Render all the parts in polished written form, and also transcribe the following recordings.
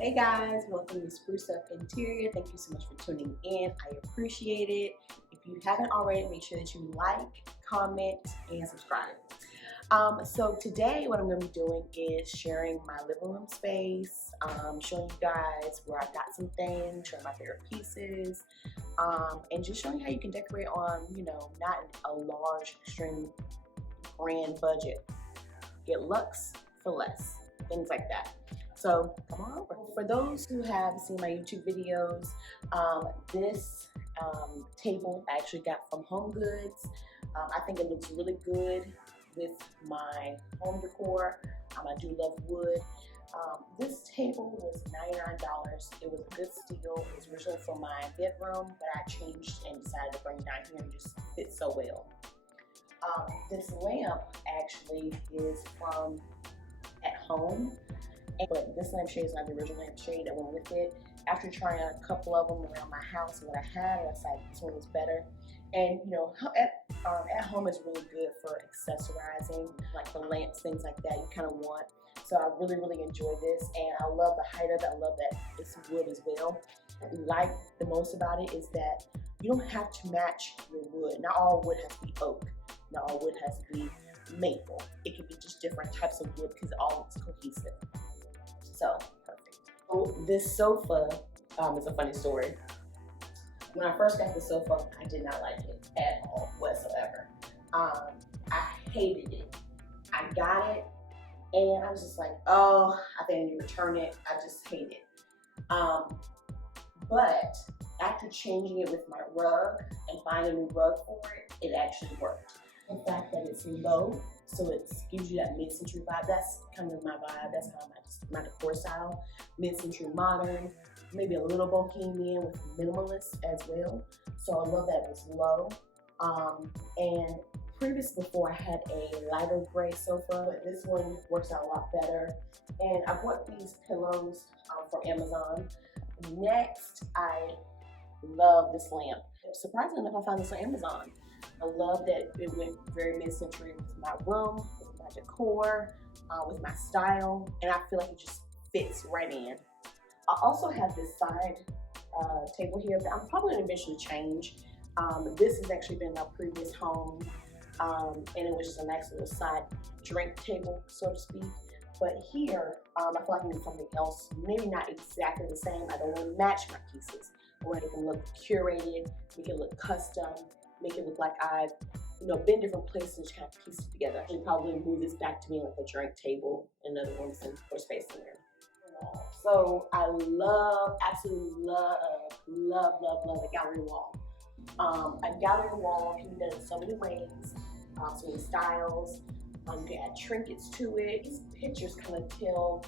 Hey guys, welcome to Spruce Up Interior. Thank you so much for tuning in. I appreciate it. If you haven't already, make sure that you like, comment, and subscribe. So today what I'm going to be doing is sharing my living room space, showing you guys where I've got some things, showing my favorite pieces, and just showing how you can decorate on, not a large, extreme, grand budget. Get luxe for less, things like that. So come on over. For those who have seen my YouTube videos, this table I actually got from Home Goods. I think it looks really good with my home decor. I do love wood. This table was $99. It was a good steal. It was originally for my bedroom, but I changed and decided to bring it down here and just fit so well. This lamp actually is from At Home. But this lampshade is not the original lampshade that went with it. After trying a couple of them around my house and what I had, I decided this one was better. And at home is really good for accessorizing, like the lamps, things like that you kind of want. So I really, really enjoy this, and I love the height of it. I love that it's wood as well. What I like the most about it is that you don't have to match your wood. Not all wood has to be oak. Not all wood has to be maple. It can be just different types of wood because all is cohesive. So perfect. So this sofa is a funny story. When I first got the sofa, I did not like it at all whatsoever. I hated it. I got it and I was just like, oh, I think I need to return it. I just hate it. But after changing it with my rug and finding a new rug for it, it actually worked. The fact that it's low, so it gives you that mid-century vibe. That's kind of my vibe. That's kind of my decor style. Mid-century modern, maybe a little bohemian with minimalist as well. So I love that it was low. And before I had a lighter gray sofa, but this one works out a lot better. And I bought these pillows from Amazon. Next, I love this lamp. Surprisingly enough, I found this on Amazon. I love that it went very mid-century with my room, with my decor, with my style, and I feel like it just fits right in. I also have this side table here that I'm probably going to eventually change. This has actually been my previous home, and it was just a nice little side drink table, so to speak. But here, I feel like I need something else, maybe not exactly the same. I don't want to match my pieces. I want it to look curated, make it look custom, make it look like I've been different places and just kind of pieced it together. I should probably move this back to me like a drink table and another room for space in there. So I absolutely love a gallery wall. A gallery wall can be done in so many ways, so many styles. You can add trinkets to it. These pictures kind of tell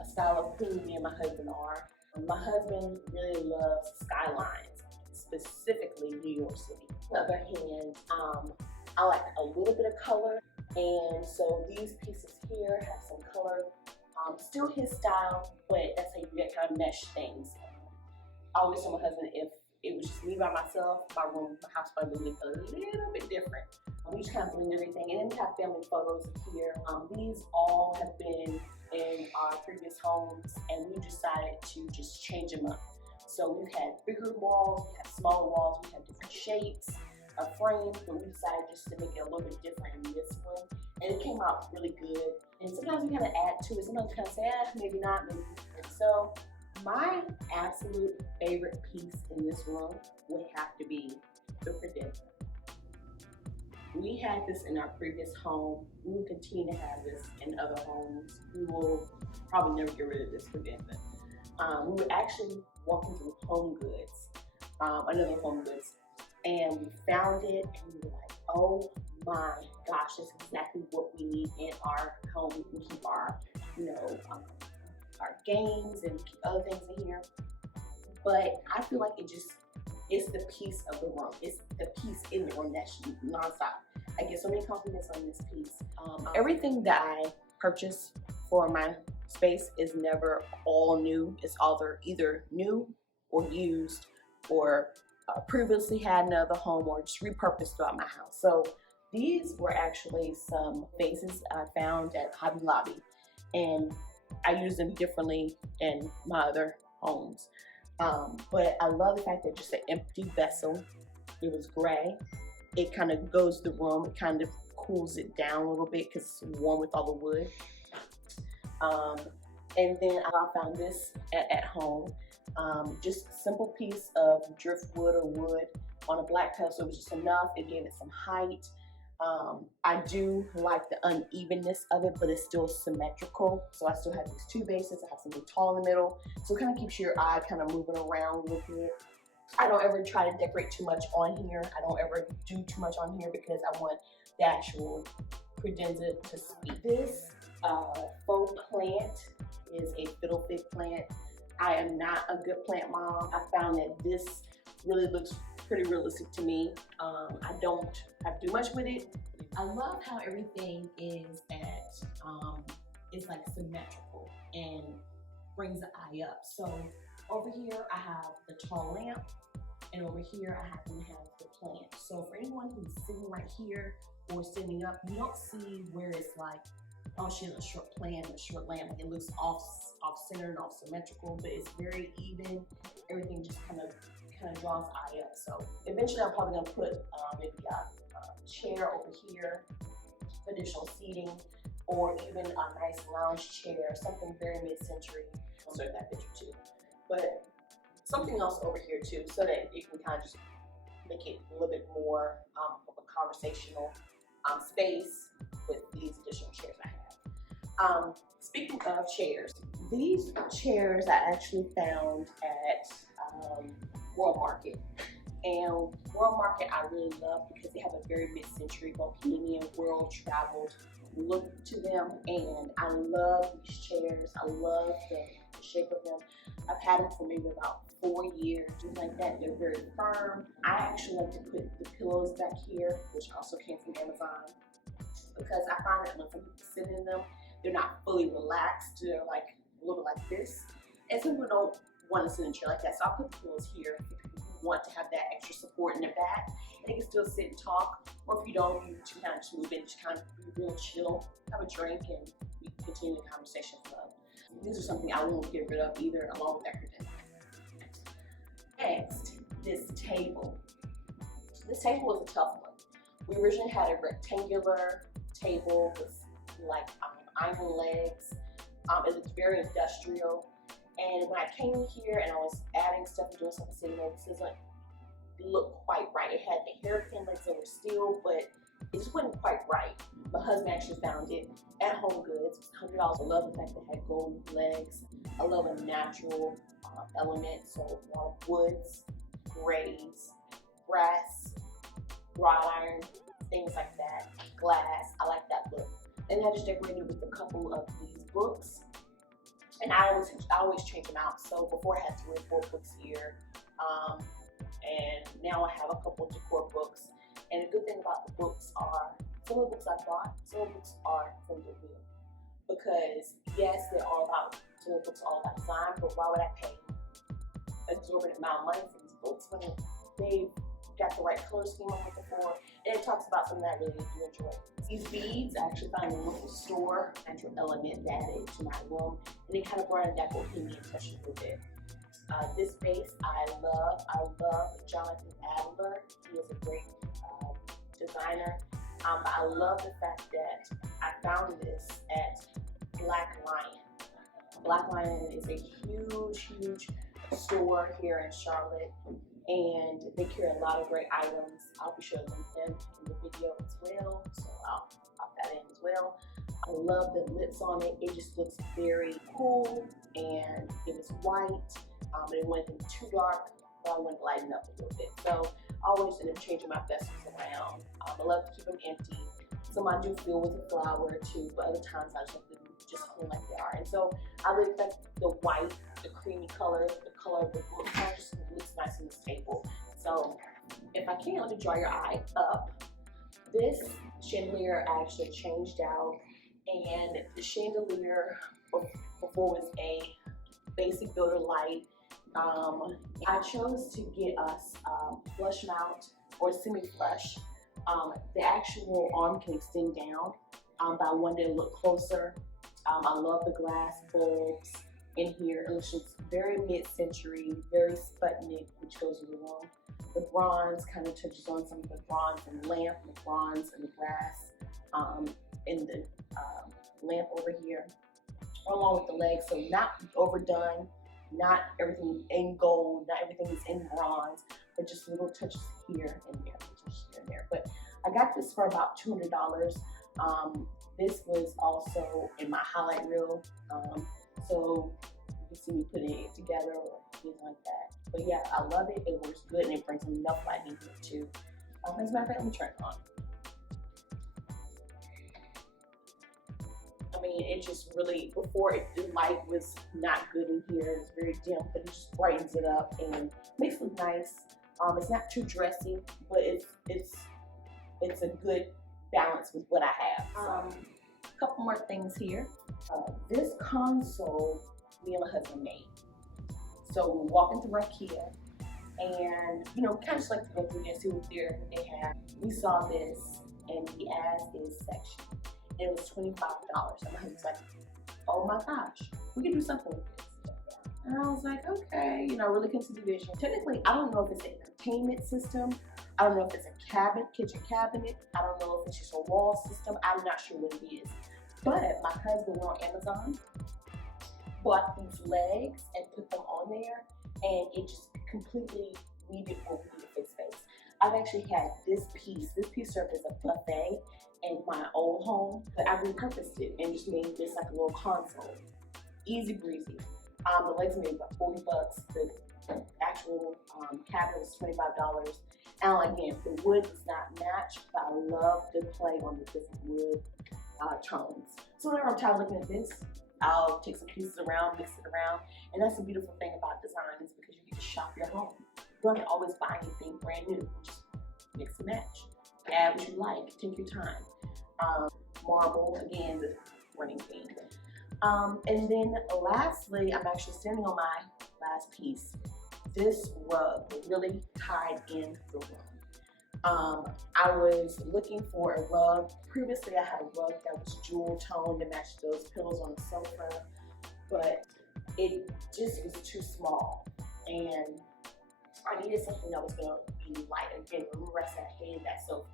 a style of who me and my husband are. My husband really loves skylines, specifically New York City. On the other hand, I like a little bit of color, and so these pieces here have some color. Still his style, but that's how you get kind of mesh things. I always tell my husband if it was just me by myself, my house probably would look a little bit different. We just kind of blend everything, and then we have family photos here. These all have been in our previous homes, and we decided to just change them up. So we've had bigger walls, we have smaller walls, we have different shapes of frames, but we decided just to make it a little bit different in this one. And it came out really good. And sometimes we kind of add to it, sometimes we kind of say, maybe not, maybe. So my absolute favorite piece in this room would have to be the credenza. We had this in our previous home. We will continue to have this in other homes. We will probably never get rid of this credenza. We were actually walking through Home Goods, another Home Goods, and we found it, and we were like, oh my gosh, that's exactly what we need in our home. We can keep our, our games and keep other things in here. But I feel like it's the piece of the room. It's the piece in the room that's nonstop. I get so many compliments on this piece. Everything that I purchase for my space is never all new. It's either new or used or previously had another home or just repurposed throughout my house. So these were actually some vases I found at Hobby Lobby. And I use them differently in my other homes. But I love the fact that just an empty vessel. It was gray. It kind of goes to the room. It kind of cools it down a little bit because it's warm with all the wood. And then I found this at home. Just a simple piece of driftwood or wood on a black pedestal. It was just enough. It gave it some height. I do like the unevenness of it, but it's still symmetrical. So I still have these two bases. I have something tall in the middle. So it kind of keeps your eye kind of moving around a little bit. I don't ever try to decorate too much on here. I don't ever do too much on here because I want the actual credenza to speak. This faux plant is a fiddle fig plant. I am not a good plant mom. I found that this really looks pretty realistic to me. I don't have to do much with it. I love how everything is it's like symmetrical and brings the eye up. So over here I have the tall lamp, and over here I happen to have the plant. So for anyone who's sitting right here or sitting up, you don't see where it's like, oh, she has a short plant, a short lamp. Like it looks off-centered, off symmetrical, but it's very even. Everything just kind of draws eye up. So eventually I'm probably gonna put maybe a chair over here for additional seating, or even a nice lounge chair, something very mid-century. I'll insert that picture too. But something else over here too, so that you can kind of just make it a little bit more of a conversational space with these additional chairs I have. Speaking of chairs, these chairs I actually found at World Market. And World Market I really love because they have a very mid-century bohemian world traveled look to them, and I love these chairs. I love the shape of them. I've had them for maybe about 4 years, just like that. They're very firm. I actually like to put the pillows back here, which also came from Amazon, because I find that when some people sit in them, they're not fully relaxed. They're like a little like this, and some people don't want to sit in a chair like that. So I'll put the pillows here for people who want to have that extra support in their back. They can still sit and talk, or if you don't, you can kind of just move in, just kind of be real chill, have a drink, and we continue the conversation flow. These are something I won't get rid of either, along with that credenza. Next, this table. This table was a tough one. We originally had a rectangular table with like iron legs. It looked very industrial. And when I came in here and I was adding stuff and doing something, saying, no, this doesn't look quite right. It had the hairpin legs that were steel, but it just wasn't quite right. My husband actually found it at Home Goods. It was $100. I love the fact that it had gold legs. I love a natural element, so a lot of woods, grays, brass, wrought iron, things like that, glass. I like that look. And I just decorated with a couple of these books. And I always change them out. So before I had 3 or 4 books here, and now I have a couple of decor books. And the good thing about the books are, some of the books I bought, some of the books are from Goodwill. Because yes, some of the books are all about design, but why would I pay an exorbitant amount of money for these books when they've got the right color scheme I'm looking for? And it talks about something that I really do enjoy. These beads, I actually found in a local store, natural element that added to my room, and it kind of brought in that bohemian touch a little bit. This base I love Jonathan Adler. He is a great designer. But I love the fact that I found this at Black Lion. Black Lion is a huge store here in Charlotte, and they carry a lot of great items. I'll be showing them in the video as well, so I'll pop that in as well. I love the lips on it. It just looks very cool, and it was white. It wasn't too dark, but I wanted to lighten up a little bit. So I always end up changing my vessels around. I love to keep them empty. Some I do fill with a flower or two, but other times I just let them just clean like they are. And so I really like the white, the creamy color, the color of the book. It just looks nice on this table. So if I can, let me draw your eye up. This chandelier I actually changed out, and the chandelier before was a basic builder light. I chose to get us flush mount or semi-flush. The actual arm can extend down, but I wanted to look closer I love the glass bulbs in here. It looks very mid-century, very Sputnik, which goes in the room. The bronze kind of touches on some of the bronze and lamp, the bronze and the brass in the lamp over here, along with the legs. So not overdone, not everything in gold, not everything is in bronze, but just little touches here and there, touches here and there. But I got this for about $200. This was also in my highlight reel, so you can see me putting it together or things like that. But yeah, I love it. It works good and it brings enough light in here too. As a matter of fact, let me turn it on. I mean, it just really, before the light was not good in here, it was very dim, but it just brightens it up and makes it look nice. It's not too dressy, but it's a good balance with what I have. A couple more things here. This console, me and my husband made. So we're walking through IKEA, and you know, kind of just like to go through there, see what they have. We saw this, and the as is section. And it was $25. And my husband's like, oh my gosh, we can do something with this. And I was like, okay, you know, really consider vision. Technically, I don't know if it's an entertainment system. I don't know if it's a cabinet, kitchen cabinet. I don't know if it's just a wall system. I'm not sure what it is. But my husband went on Amazon, bought these legs and put them on there, and it just completely needed what we needed for space. I've actually had this piece served as a buffet in my old home, but I repurposed it and just made this like a little console. Easy breezy. The legs made about $40. The actual cabinet was $25. And again, the wood does not match, but I love the play on the different wood tones. So whenever I'm tired of looking at this, I'll take some pieces around, mix it around. And that's the beautiful thing about design, is because you get to shop your home. You don't have to always buy anything brand new. Just mix and match. Add what you like, take your time. Marble, again, the running theme. And then lastly, I'm actually standing on my last piece. This rug really tied in the room. I was looking for a rug. Previously, I had a rug that was jewel toned to match those pillows on the sofa, but it just was too small. And I needed something that was gonna be light. Again, remember I said I hated that sofa.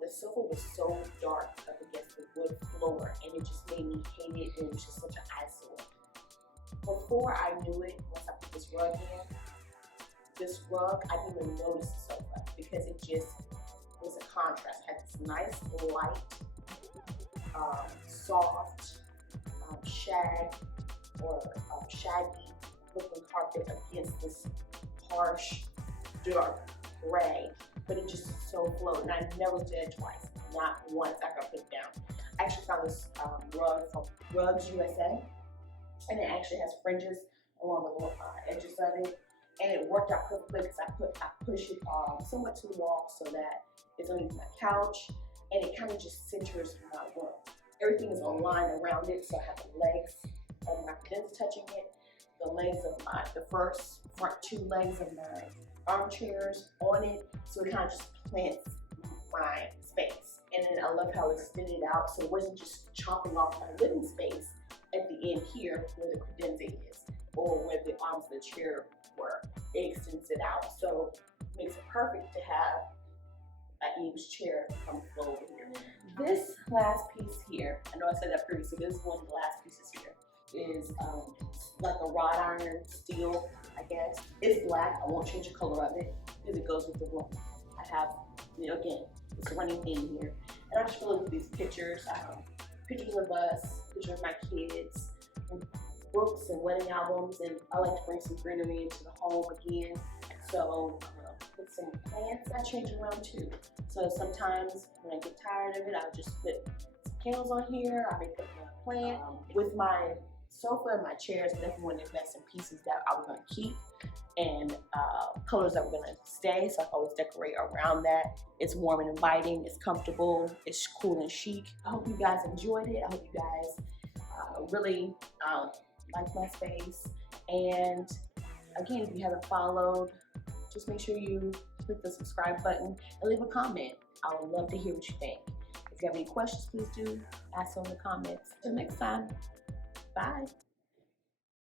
The sofa was so dark up against the wood floor, and it just made me hate it, and it was just such an eyesore. Before I knew it, once I put this rug in, this rug, I didn't even notice the sofa because it just was a contrast. It had this nice, light, soft shag or shaggy looking carpet against this harsh, dark gray, but it just so flowed. And I never did it twice, not once after I put it down. I actually found this rug from Rugs USA, and it actually has fringes along the little edges of it. And it worked out perfectly because I push it somewhat to the wall so that it's underneath my couch, and it kind of just centers my room. Everything is aligned around it, so I have the legs of my credenza touching it, the legs of the front two legs of my armchairs on it, so it kind of just plants my space. And then I love how it extended out, so it wasn't just chopping off my living space at the end here where the credenza is, or where the arms of the chair were. It extends it out, so it makes it perfect to have an Eve's chair come flow over here. This last piece here, I know I said that previously, but this is one of the last pieces here, is like a wrought iron steel, I guess. It's black. I won't change the color of it because it goes with the room. I have, you know, again, it's running theme here. And I just look at these pictures, pictures of us, pictures of my kids, and books and wedding albums, and I like to bring some greenery into the home again. So with some plants, I change around too. So sometimes when I get tired of it, I'll just put some candles on here. I may put a plant. With my sofa and my chairs, I definitely want to invest in pieces that I was going to keep and colors that were going to stay. So I always decorate around that. It's warm and inviting. It's comfortable. It's cool and chic. I hope you guys enjoyed it. I hope you guys really like my space. And again, if you haven't followed, just make sure you click the subscribe button and leave a comment. I would love to hear what you think. If If you have any questions, please do ask them in the comments. Till next time, bye.